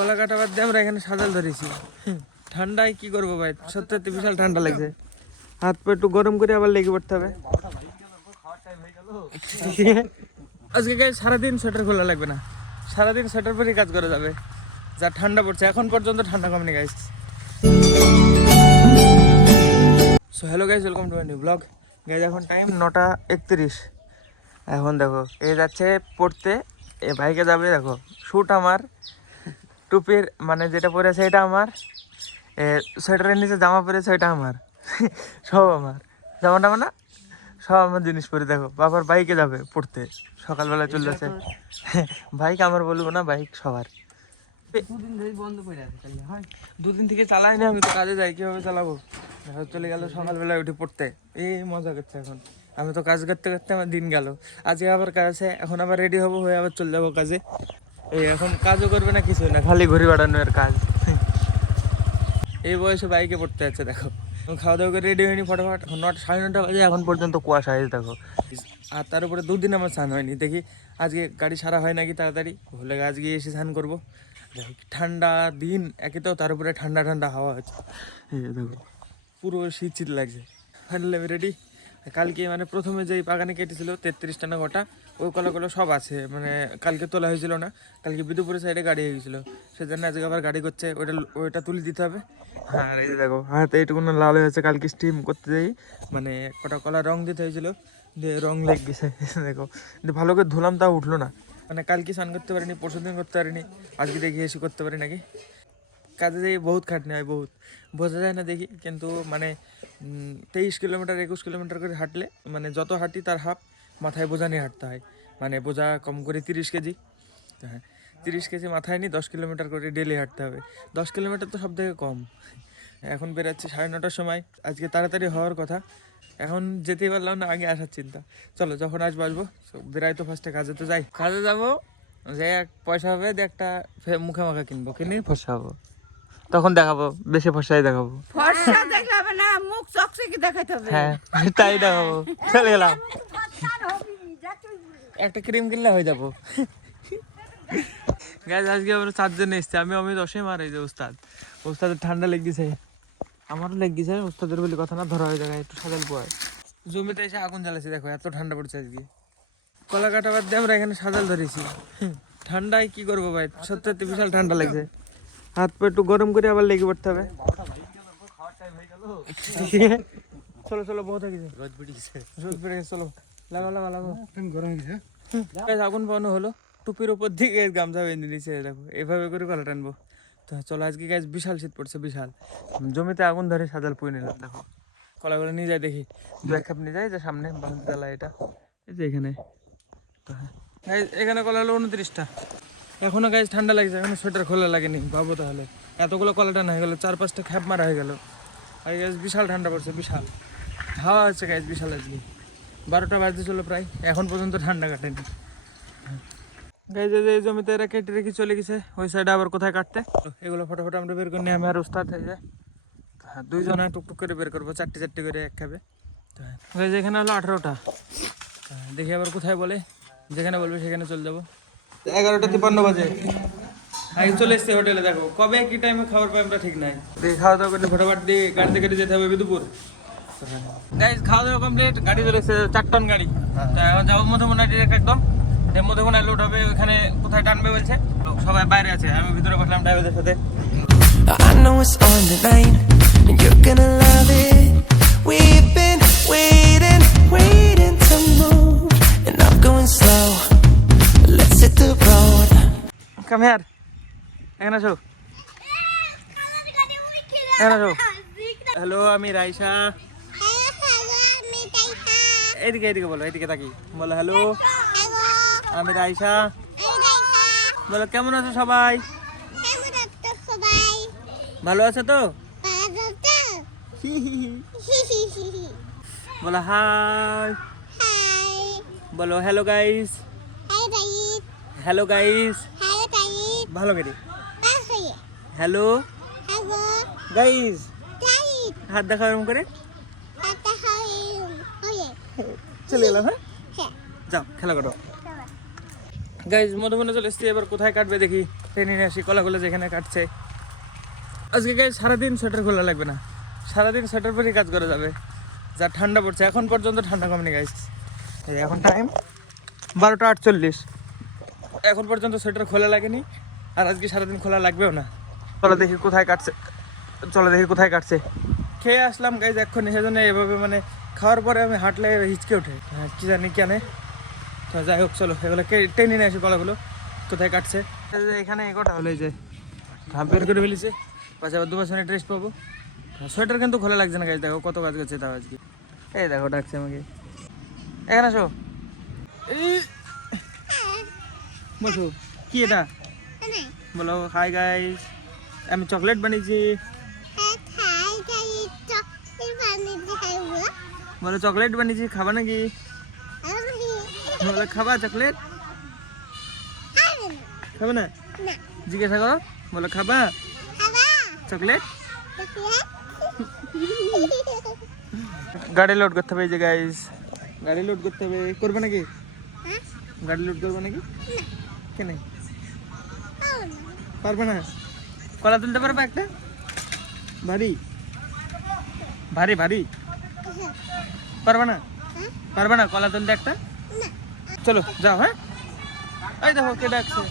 কলা কাটা বাদ দিয়ে আমরা এখানে সাজাল ধরেছি। ঠান্ডায় কি করবো ভাই, সত্যি বিশাল ঠান্ডা লাগছে। হাত পা একটু গরম করে আবার লেগে পড়তে হবে। আজকে গাইস সারাদিন সোয়েটার খোলা লাগবে না, সারাদিন সোয়েটার পরেই কাজ করা যাবে। যা ঠান্ডা পড়ছে, এখন পর্যন্ত ঠান্ডা কমেনি guys. So hello guys, welcome to my new blog. Guys এখন টাইম 9:31। এখন দেখো এ যাচ্ছে পড়তে, এ ভাইকে যাবে। দেখো শ্যুট আমার, টুপির মানে যেটা পরেছে এটা আমার, সোয়েটারের নিচে জামা পরেছে ওইটা আমার, সব আমার। জামাটা মানে সব আমার জিনিস পরে। দেখো বাবার বাইকে যাবে পড়তে, সকালবেলা চলে যাচ্ছে। বাইক আমার বলবো না, বাইক সবার। দুদিন থেকে চালাই না, আমি তো কাজে যাই, কিভাবে চালাবো? চলে গেল সকালবেলা উঠে পড়তে, এই মজা করছে। এখন আমি তো কাজ করতে করতে আমার দিন গেল। আজকে আবার কাজ আছে, এখন আবার রেডি হবো, হয়ে আবার চলে যাবো কাজে। এই এখন কাজও করবে না, কিছুই না, খালি ঘুরি বেড়ানোর কাজ। এই বয়সে বাইকে পড়তে যাচ্ছে। দেখো খাওয়া দাওয়া করে রেডি হয়নি ফটাফট, 9:30 বাজে, এখন পর্যন্ত কুয়াশা হয়েছে দেখো। আর তার উপরে দুদিন আমার স্নান হয়নি। দেখি আজকে গাড়ি সারা হয় নাকি তাড়াতাড়ি, হলে আজকে এসে স্নান করবো। ঠান্ডা দিন একে তো, তার উপরে ঠান্ডা ঠান্ডা হাওয়া হচ্ছে। দেখো পুরো শীত শীত লাগছে। ফাইনালি আমি রেডি। কালকে মানে প্রথমে যেই বাগানে কেটেছিল 33টা না গোটা, ওই কলাগুলো সব আছে, মানে কালকে তোলা হয়েছিল না, কালকে বিদুপুরের সাইডে গাড়ি হয়ে গেছিলো, সেজন্য আজকে আবার গাড়ি করছে, ওইটা তুলে দিতে হবে। হ্যাঁ এই দেখো হাতে এইটুকুন লাল হয়েছে, কালকে স্টিম করতে যাই মানে কটা কলা রং দিতে হয়েছিল, দিয়ে রং লেগে গেছে। দেখো ভালো করে ধুলাম, তাও উঠলো না। মানে কালকে স্নান করতে পারিনি, পরশুদিন করতে পারিনি, আজকে দেখি এসে করতে পারি নাকি। কাজে যাই বহুত খাটনি হয়, বহুত বোঝা যায় না দেখি, কিন্তু মানে 23 কিলোমিটার 21 কিলোমিটার করে হাঁটলে, মানে যত হাঁটি তার হাফ মাথায় বোঝা নিয়ে হাঁটতে হয়। মানে বোঝা কম করে 30 কেজি। হ্যাঁ 30 কেজি মাথায় নিয়ে 10 কিলোমিটার করে ডেলি হাঁটতে হবে। 10 কিলোমিটার তো সব থেকে কম। এখন বেরাচ্ছি 9:30টার সময়, আজকে তাড়াতাড়ি হওয়ার কথা, এখন যেতেই পারলাম না, আগে আসার চিন্তা। চলো যখন আসবো আসবো, বেরাই তো ফার্স্টে কাজে তো যাই, কাজে যাবো, যে এক পয়সা হবে দিয়ে একটা মুখে মাখা কিনবো, কিনে ফসা হবো, তখন দেখাবো, বেশি ফসাই দেখাবো। ফর্সা দেখাবে না, মুখ চকচকে দেখাতে হবে। হ্যাঁ তাই দেখাবো। চলে গেলাম, একটা ক্রিম কিনলে হয়ে যাবো। গাইজ আজকে আমরা 4 জন এসছি, আমি অমিত অসীম আর এই যে উস্তাদের ঠান্ডা লেগেছে, আমারও লেগেছে। উস্তাদের বলে কথা না, ধরা হয়ে যায় একটু সাজাল পোয়ায়। জমিতে এসে আগুন জ্বালাছি, দেখো এত ঠান্ডা পড়ছে আজকে। কলা কাটা বাদ দিয়ে আমরা এখানে সাজাল ধরেছি। ঠান্ডায় কি করবো ভাই, সত্যি বিশাল ঠান্ডা লাগছে। হাত পা একটু গরম করে আবার লেগে পড়তে হবে। চলো চলো, বহুত হয়ে গেছে, রোদ পড়ে গেছে, চলো লাগো গরম গেছে। আগুন পাওয়ানো হলো, টুপির উপর দিকে গামছা বেঁধে দিয়েছে, দেখো এভাবে করে কলা টানবো। তো চলো আজকে গাছ বিশাল শীত পড়ছে, বিশাল। জমিতে আগুন ধরে সাজাল পুয়ে নিলাম। দেখো কলাগুলো নিয়ে যায়, দেখি 2 কাপ নিয়ে যায়, যে সামনে বাঁধতলা এটা, এই যে এখানে। তো হ্যাঁ এখানে কলা হলো 29টা। এখনো গাছ ঠান্ডা লাগছে, এখনো সোয়েটার খোলা লাগেনি। ভাবো তাহলে এতগুলো কলা টানা হয়ে গেলো, 4-5টা খ্যাপ মারা হয়ে গেল। আর গাছ বিশাল ঠান্ডা পড়ছে, বিশাল হাওয়া হচ্ছে গাছ, বিশাল। আজকে 12টা বাজতে চলো প্রায়, এখন পর্যন্ত ঠান্ডা কাটেনি। গাইজ এই জমিতে এরা কেটে রেখে চলে গেছে, ওই সাইডে আবার কোথায় কাটতে। এগুলো ফটোফটো আমরা বের করে নিয়ে আমি আর উস্তাদ হয়ে যায়। হ্যাঁ 2 জনে টুকটুক করে বের করবো, 4টে করে এক খাবে। তো গাইজ এখানে হলো 18টা। দেখি আবার কোথায় বলে, যেখানে বলবে সেখানে চলে যাবো। 11:53 বাজে, আমি চলে এসছি হোটেলে। দেখো কবে কি টাইমে খাবার পাই আমরা ঠিক নাই। দেখি খাওয়া দাওয়া করে ফটোফট দিয়ে গাড়িতে কেটে যেতে হবে বিদুপুর। গাইজ খাওয়া দাওয়া কমপ্লিট, গাড়ি চলে এসেছে, 4 টন গাড়ি। তো এখন যাবো মধুমনা ডিরেক্ট একদম, মধুমনায় লোড হবে। ওখানে কোথায় টানবে বলছে, সবাই বাইরে আছে, আমি ভিতরে বসলাম ড্রাইভারদের সাথে। I know it's on the line and you're gonna love it. We've been waiting to move and I'm going slow. Let's hit the road. Come here. এখানে আসো, এখানে আসো। হ্যালো আমি রাইসা। এদিকে এদিকে বলো, এদিকে তাকি বলো, হ্যালো আমি রাইসা। বলো কেমন আছো সবাই, ভালো আছে তো? বলো হাই, বলো হ্যালো গাইস, হ্যালো গাইস, ভালো করে হ্যালো গাইস, হাত দেখা এরকম করে চলে গেলাম। হ্যাঁ যাও খেলা করো। গাইজ মধুমনে চলে এসছি, এবার কোথায় কাটবে দেখি। টেনে নিয়ে আসি কলাগুলো যেখানে কাটছে। আজকে গাইস সারাদিন সোয়েটার খোলা লাগবে না, সারাদিন সোয়েটার পরেই কাজ করা যাবে। যা ঠান্ডা পড়ছে, এখন পর্যন্ত ঠান্ডা কমেনি গাইস। এখন টাইম 12টা 48, এখন পর্যন্ত সোয়েটার খোলা লাগেনি, আর আজকে সারাদিন খোলা লাগবেও না। চলো দেখি কোথায় কাটছে, চলো দেখি কোথায় কাটছে। খেয়ে আসলাম গাইজ এক্ষুনি, সেজন্য এভাবে মানে খাওয়ার পরে আমি হাঁটলে হিচকে ওঠে, কি জানি কেন। তো যাই হোক চলো এগুলো টেনে নিয়ে আসি কলাগুলো কোথায় কাটছে। এখানে কটা হলো, এই যে ঘাম বের করে ফেলেছে, পাশে আবার 2 মাস মিনিট রেস্ট পাবো। সোয়েটার কিন্তু খোলা লাগছে না গাইজ, দেখো কত কাজ করছে তাও আজকে। এই দেখো ডাকছে আমাকে, এখানে আসো। বসো, কি এটা বলো? হাই গাইস, আমি চকলেট বানিয়েছি। বলো চকলেট বানিয়েছি, খাবা নাকি? বলো খাবা চকলেট? খাবে না? জিজ্ঞাসা করো, বলো খাবা চকলেট? গাড়ি লোড করতে হবে এই যে গাইস, গাড়ি লোড করতে হবে। করবে নাকি? গাড়ি লোড করবে নাকি? কেন পারবে না? কলা তুলতে পারবে একটা? ভারী ভারী ভারী পারবে না? পারবে না কলা তুলতে একটা? চলো যাও। হ্যাঁ, এই দেখো কে ডাকছে।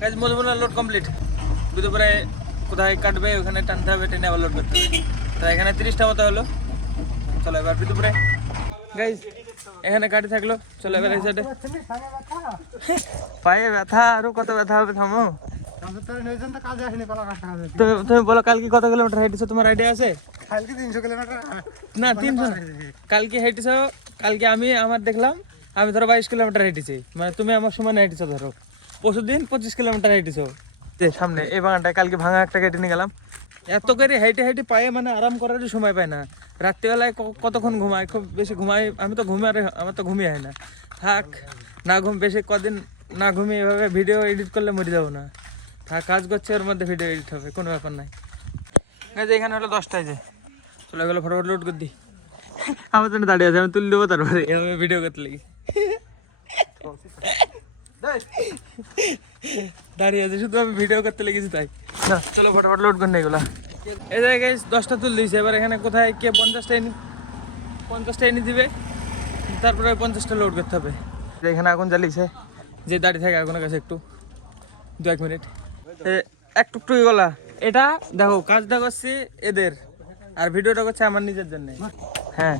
গাইস মধুবনা লোড কমপ্লিট। দুপুরে কোথায় কাটবে ওখানে টানতে হবে, টেনে আবার লোড করতে হবে। তো এখানে 30টা মতো হলো। চলো এবার দুপুরে গাইস এখানে কাটি থাকলো। চলো এবার এই সাইডে। পায়ে ব্যথা, আরো কত ব্যথা হবে, থামো। তুমি বলো কালকে কত কিলোমিটার হেঁটেছো, তোমার আইডিয়া আছে? কালকে 300 কিলোমিটার না 300 না, কালকে হেঁটেছো। কালকে আমার দেখলাম, আমি ধরো 22 কিলোমিটার হেঁটেছি, মানে তুমি আমার সমান হেঁটেছো। ধরো পরশুদিন 25 কিলোমিটার হেঁটেছো। সামনে এই বাগানটা কালকে ভাঙা একটা কেটে নিয়ে গেলাম। এত করে হেঁটে হেঁটে পায়ে মানে আরাম করারই সময় পায় না। রাত্রিবেলায় কতক্ষণ ঘুমাই, খুব বেশি ঘুমাই আমি তো, আমার তো ঘুমিয়ে হয় না। থাক না ঘুম, বেশি কদিন না ঘুমিয়ে এভাবে ভিডিও এডিট করলে মরে যাবো না। থাক কাজ করছে, ওর মধ্যে ভিডিও এডিট হবে, কোনো ব্যাপার নাই। এখানে হলো 10টায়, যে চলে গেলো ফটোফট লোড করে দিই। আমার জন্য দাঁড়িয়ে আছে, আমি তুলে দেবো তারপরে এভাবে ভিডিও করতে লাগি। দাঁড়িয়ে আছে শুধু, আমি ভিডিও করতে লেগেছি তাই। চলো ফটোফট লোড করে এগুলা। এই জায়গায় 10টা তুল দিয়েছে। এবার এখানে কোথায় কে 50টা এনে দিবে, তারপরে 50টা লোড করতে হবে। এখানে আগুন জ্বালিয়েছে, যে দাঁড়িয়ে থাকে আগুনের কাছে একটু 2-1 মিনিট এক টুকটুকি গলা। এটা দেখো কাজটা করছি এদের, আর ভিডিওটা করছে আমার নিজের জন্য। হ্যাঁ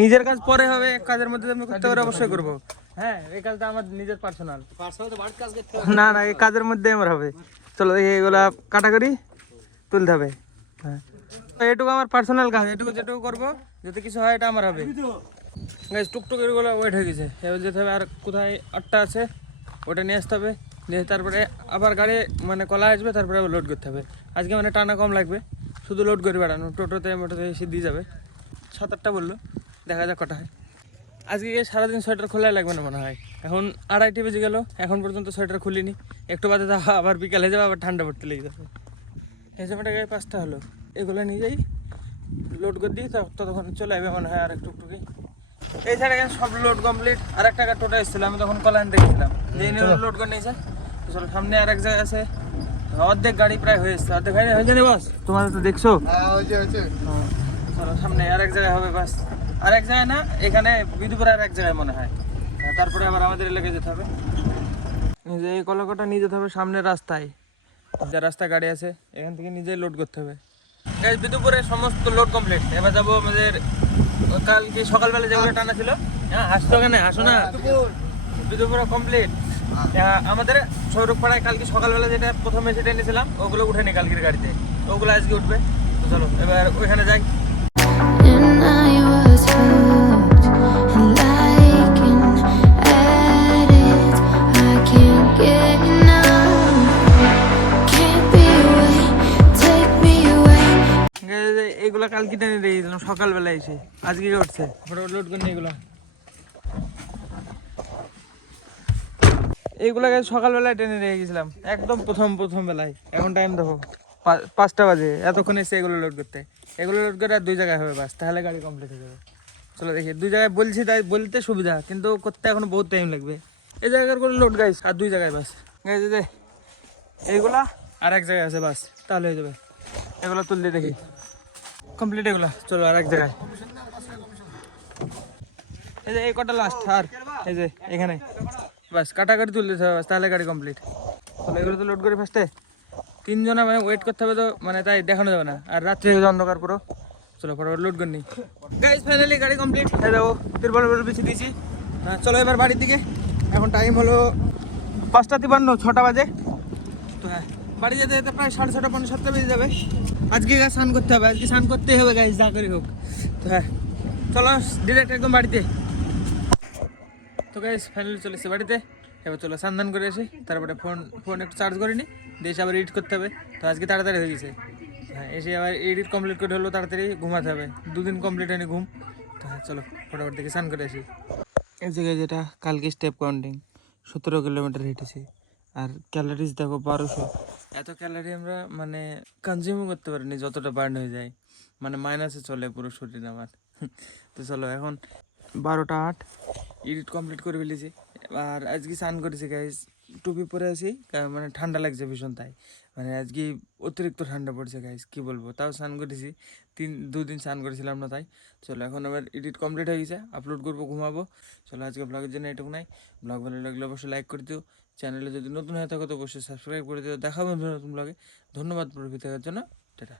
নিজের কাজ পরে হবে, কাজের মধ্যে আমি করতে পারি অবশ্যই করবো। হ্যাঁ এই কাজটা আমার নিজের পার্সোনাল, না না এই কাজের মধ্যে আমার হবে। চলো দেখি এগুলা কাটা করি, তুলতে হবে। হ্যাঁ এটুকু আমার পার্সোনাল কাজ, এটুকু যেটুকু করবো, যদি কিছু হয় এটা আমার হবে। টুকটুক এগুলো ওয়েট হয়ে গেছে, এবার যেতে হবে। আর কোথায় 8টা আছে, ওটা নিয়ে আসতে হবে। নিয়ে তারপরে আবার গাড়ি মানে কলা আসবে, তারপরে আবার লোড করতে হবে। আজকে মানে টানা কম লাগবে, শুধু লোড করে বেড়ানো। টোটোতে মোটোতে এসে দিয়ে যাবে। 7-8টা বললো, দেখা যাক কটা হয়। আজকে সারাদিন সোয়েটার খোলাই লাগবে না মনে হয়। এখন 2:30 বেজে গেল, এখন পর্যন্ত সোয়েটার খুলিনি। একটু বাদে আবার বিকাল হয়ে যাবে, আবার ঠান্ডা পড়তে লেগে যাবে। এই সময়টা গায়ে 5টা হলো, এগুলো নিয়ে যাই লোড করে দিই, ততক্ষণ চলে আসবে মনে হয়। আর একটু টুকি এই সাইডে সব লোড কমপ্লিট। আর একটা টোটো এসেছিল, আমি তখন কলা আনতে গেছিলাম, লোড করে নিয়েছে। চলো সামনে আর এক জায়গায় আছে, অর্ধেক গাড়ি প্রায় হয়ে এসছে। অর্ধেক গাড়ি হয়ে যাবে বাস, তোমাদের তো দেখছো। চলো সামনে আর এক জায়গায় হবে বাস, আর এক জায়গায় না, এখানে বিদুপুরে আর এক জায়গায় মনে হয়। তারপরে আবার আমাদের এলাকায় যেতে হবে। যে এই কলাকটা নিয়ে যেতে হবে সামনের রাস্তায়, যে রাস্তায় গাড়ি আছে, এখান থেকে নিজেই লোড করতে হবে। বিদুপুরে সমস্ত লোড কমপ্লিট। এবার যাবো আমাদের কালকে সকালবেলা যেগুলো টানা ছিল। হ্যাঁ হাসতো কেন, হাসো না। বিদুপুরে কমপ্লিট। আমাদের সৌরভপাড়ায় কালকে সকালবেলা যেটা প্রথমে সেটা এনেছিলাম, ওগুলো উঠেনি কালকের গাড়িতে, ওগুলো আজকে উঠবে। তো চলো এবার ওইখানে যাই। And I was hooked and like an addict. I can't get enough. Can't be away, take me away. এগুলা কালকে টেনে দিয়ে দিলাম সকালবেলা এসে, আজকে উঠছে। ফটোফট লোড করে এগুলা। এইগুলা সকালবেলায় টেনে রেখে গেছিলাম, একদম প্রথম বেলায়। এখন টাইম দেখো 5টা বাজে, এতক্ষণ এসে এগুলো লোড করতে। এগুলো লোড করে আর 2 জায়গায় হবে বাস, তাহলে গাড়ি কমপ্লিট হয়ে যাবে। চলো দেখি, 2 জায়গায় বলছি তাই বলতে সুবিধা, কিন্তু করতে এখন বহুত টাইম লাগবে। এই জায়গার করে লোড গাইস, আর 2 জায়গায় বাস গাইস। এই যে এইগুলা আর এক জায়গায় আছে বাস, তাহলে হয়ে যাবে। এগুলো তুলতে দেখি কমপ্লিট এগুলা, চলো আর এক জায়গায়। এই যে এই কটা লাস্ট, আর এই যে এখানে বাস কাটাকাটি তুলতেছে বাস, তাহলে গাড়ি কমপ্লিট। চলো এগুলো তো লোড করি ফার্স্টে, 3 জনা মানে ওয়েট করতে হবে তো, মানে তাই দেখানো যাবে না, আর রাত্রে অন্ধকার পুরো। চলো ফটাফট লোড করে নিই গাইস। ফাইনালি গাড়ি কমপ্লিট, এই দেখো তিরপল বিছিয়ে দিয়েছি। চলো এবার বাড়ির দিকে। এখন টাইম হলো 5:53, 6টা বাজে। তো হ্যাঁ, বাড়ি যেতে যেতে প্রায় 6:30, 6:45 বেজে যাবে। আজকে গাছ স্নান করতে হবে, আজকে স্নান করতেই হবে গাইস, যা করি হোক। তো হ্যাঁ চলো ডিরেক্ট একদম বাড়িতে। তো গাইস ফাইনালি চলে এসেছি বাড়িতে। এবার চলো স্নান করে আসি, তারপরে ফোন একটু চার্জ করে নিই, দিয়ে এসে আবার এডিট করতে হবে। তো আজকে তাড়াতাড়ি হয়ে গেছে। হ্যাঁ এসে আবার এডিট কমপ্লিট করে হলো, তাড়াতাড়ি ঘুমাতে হবে, 2 দিন কমপ্লিট হয়নি ঘুম। তো হ্যাঁ চলো ফটাফট থেকে স্নান করে আসি। এই জায়গায় যেটা কালকে স্টেপ কাউন্টিং 17 কিলোমিটার হেঁটেছি, আর ক্যালোরিজ দেখো 1200। এত ক্যালোরি আমরা মানে কনজিউমও করতে পারিনি, যতটা বার্ন হয়ে যায়, মানে মাইনাসে চলে পুরো শরীর আমার। তো চলো এখন 12:08, এডিট কমপ্লিট করে ফেলেছি। আর আজকে স্নান করেছি গাইজ, টুপি পরে আছি, মানে ঠান্ডা লাগছে ভীষণ, তাই মানে আজকে অতিরিক্ত ঠান্ডা পড়ছে গাইজ, কি বলবো। তাও স্নান করেছি, 2 দিন স্নান করেছিলাম না তাই। চলো এখন আবার এডিট কমপ্লিট হয়ে গেছে, আপলোড করবো, ঘুমাবো। চলো আজকে ব্লগের জন্য এটুকু নাই। ব্লগ ভালো লাগলে অবশ্যই লাইক করে দিও, চ্যানেলে যদি নতুন হয়ে থাকো তো অবশ্যই সাবস্ক্রাইব করে দিও। দেখা হবে নতুন ব্লগে। ধন্যবাদ পুরো ভিডিও দেখার জন্য, টাটা।